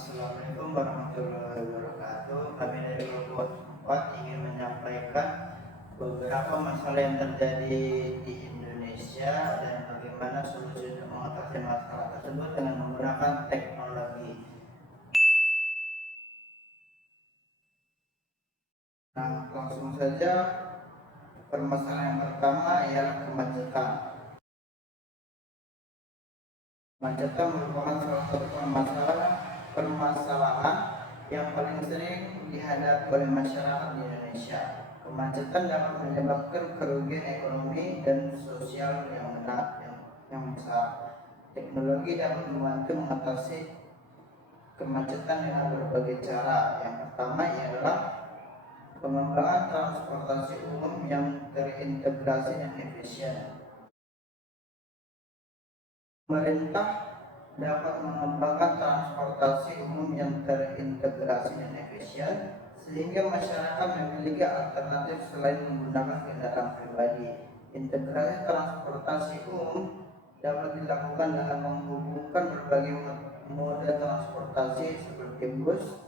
Assalamualaikum warahmatullahi wabarakatuh. Kami dari kelompok 4 ingin menyampaikan beberapa masalah yang terjadi di Indonesia dan bagaimana solusi untuk mengatasi masalah tersebut dengan menggunakan teknologi. Nah, langsung saja, permasalahan yang pertama ialah kemacetan. Kemacetan merupakan salah satu permasalahan yang paling sering dihadapi oleh masyarakat di Indonesia. Kemacetan dapat menyebabkan kerugian ekonomi dan sosial yang besar. Teknologi dapat membantu mengatasi kemacetan dengan berbagai cara. Yang pertama ialah pengembangan transportasi umum yang terintegrasi dan efisien. Pemerintah dapat mengembangkan transportasi umum yang terintegrasi dan efisien sehingga masyarakat memiliki alternatif selain menggunakan kendaraan pribadi. Integrasi transportasi umum dapat dilakukan dengan menghubungkan berbagai moda transportasi seperti bus,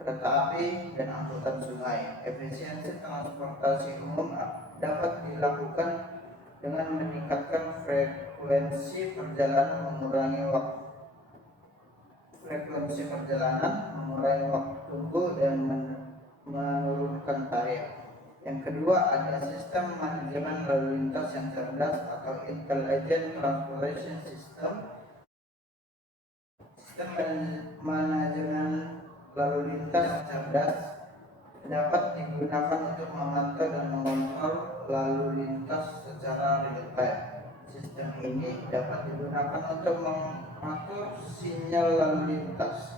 kereta api, dan angkutan sungai. Efisiensi transportasi umum dapat dilakukan dengan meningkatkan frekuensi perjalanan, mengurangi waktu tunggu dan menurunkan tarif. Yang kedua, ada sistem manajemen lalu lintas yang cerdas atau Intelligent Transportation System. Sistem manajemen lalu lintas yang cerdas dapat digunakan untuk memantau dan mengontrol lalu lintas secara real time. Sistem ini dapat digunakan untuk mengatur sinyal lalu lintas,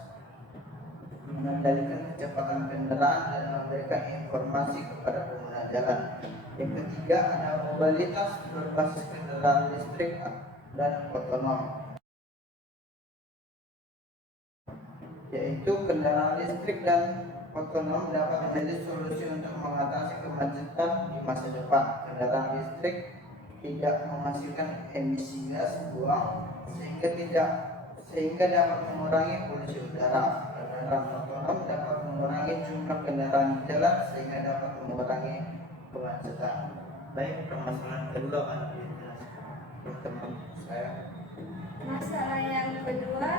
mengendalikan kecepatan kendaraan, dan memberikan informasi kepada pengguna jalan. Yang ketiga, ada mobilitas berbasis kendaraan listrik dan otonom, yaitu kendaraan listrik dan otonom dapat menjadi solusi untuk mengatasi kemacetan di masa depan. Kendaraan listrik tidak menghasilkan emisi gas buang sehingga dapat mengurangi polusi udara. Kendaraan otonom dapat mengurangi jumlah kendaraan di jalan sehingga dapat mengurangi kemacetan. Baik, permasalahan kedua kan teman saya. Masalah yang kedua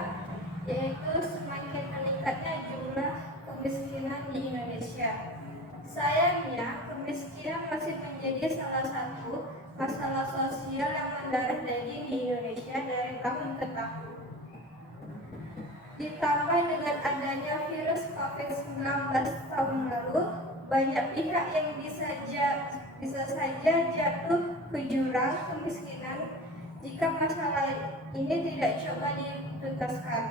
yaitu semakin meningkatnya jumlah kemiskinan di Indonesia. Sayangnya, kemiskinan masih menjadi salah satu masalah sosial yang mendarah daging di Indonesia dari tahun ke tahun. Ditambah dengan adanya virus COVID-19 tahun lalu, banyak pihak yang bisa saja jatuh ke jurang kemiskinan jika masalah ini tidak coba dituntaskan.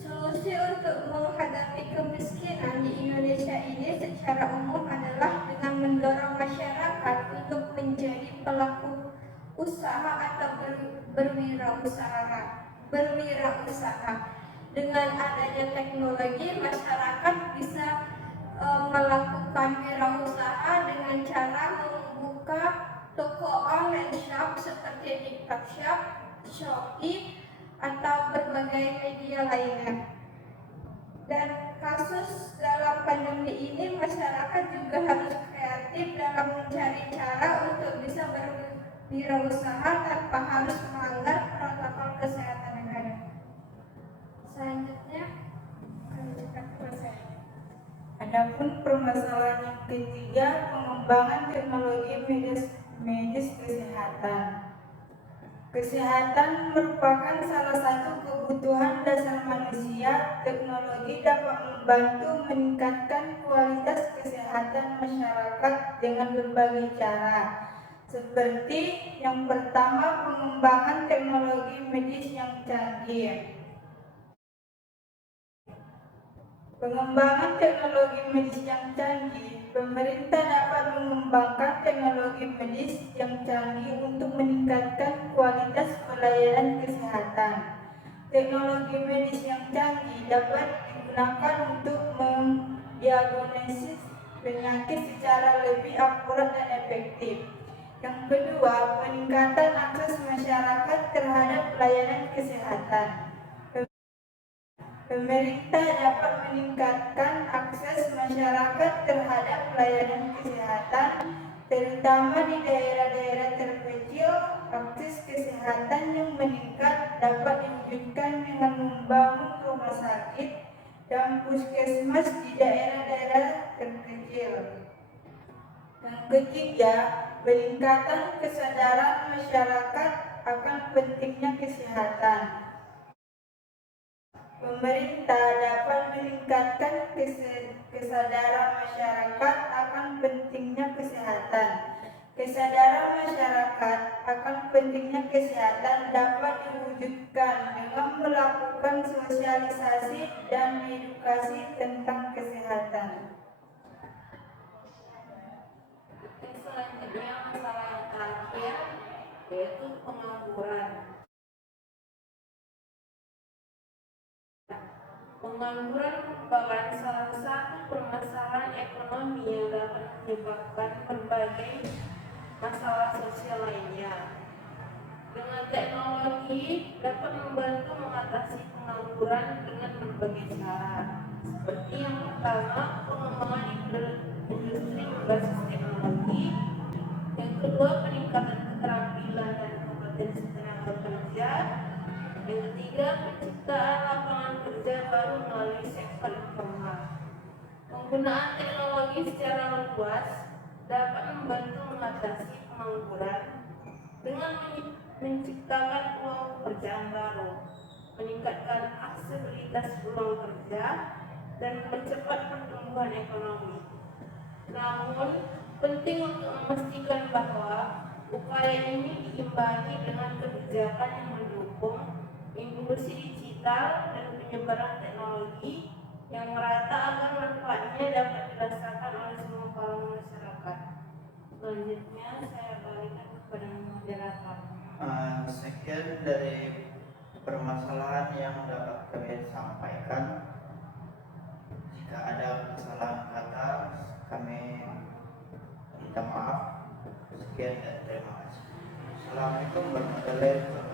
Solusi untuk menghadapi kemiskinan di Indonesia ini secara umum adalah dengan mendorong masyarakat untuk menjadi pelaku usaha atau berwirausaha. Dengan adanya teknologi, masyarakat bisa melakukan wirausaha dengan cara membuka toko online shop seperti TikTok Shop, Shopee, atau berbagai media lainnya. Dan kasus dalam pandemi ini, masyarakat juga harus kreatif dalam mencari cara untuk bisa berwirausaha tanpa harus melanggar protokol kesehatan yang ada. Selanjutnya, adapun permasalahan yang ketiga, pengembangan teknologi medis kesehatan. Kesehatan merupakan salah satu kebutuhan dasar manusia. Teknologi dapat membantu meningkatkan kualitas kesehatan masyarakat dengan berbagai cara. Seperti yang pertama, pengembangan teknologi medis yang canggih. Pengembangan teknologi medis yang canggih. Pemerintah dapat mengembangkan teknologi medis yang canggih untuk meningkatkan kualitas pelayanan kesehatan. Teknologi medis yang canggih dapat digunakan untuk mendiagnosis penyakit secara lebih akurat dan efektif. Yang kedua, peningkatan akses masyarakat terhadap pelayanan kesehatan. Pemerintah dapat meningkatkan akses masyarakat terhadap pelayanan kesehatan, terutama di daerah-daerah terpencil. Akses kesehatan yang meningkat dapat diwujudkan dengan membangun rumah sakit dan puskesmas di daerah-daerah terpencil. Yang ketiga, peningkatan kesadaran masyarakat akan pentingnya kesehatan. Pemerintah dapat meningkatkan kesadaran masyarakat akan pentingnya kesehatan. Kesadaran masyarakat akan pentingnya kesehatan dapat diwujudkan dengan melakukan sosialisasi dan edukasi tentang kesehatan. Selanjutnya masalah yang terakhir yaitu pengangguran. Pengangguran merupakan salah satu permasalahan ekonomi yang dapat menyebabkan berbagai masalah sosial lainnya. Dengan teknologi dapat membantu mengatasi pengangguran dengan berbagai cara. Seperti yang pertama, pengembangan industri berbasis teknologi. Yang kedua, peningkatan keterampilan dan kompetensi tenaga kerja. Yang ketiga, penciptaan lapangan kerja baru melalui sektor informal. Penggunaan teknologi secara luas dapat membantu mengatasi pengangguran dengan menciptakan peluang pekerjaan baru, meningkatkan aksesibilitas peluang kerja, dan mempercepat pertumbuhan ekonomi. Namun, penting untuk memastikan bahwa upaya ini diimbangi dengan kebijakan yang mendukung inklusi digital dan penyebaran teknologi yang merata agar manfaatnya dapat dirasakan oleh semua kalangan masyarakat. Selanjutnya saya berikan kepada moderator. Sekian dari permasalahan yang dapat kami sampaikan. Jika ada kesalahan kata, kami minta maaf. Sekian dan terima kasih. Assalamualaikum warahmatullahi wabarakatuh.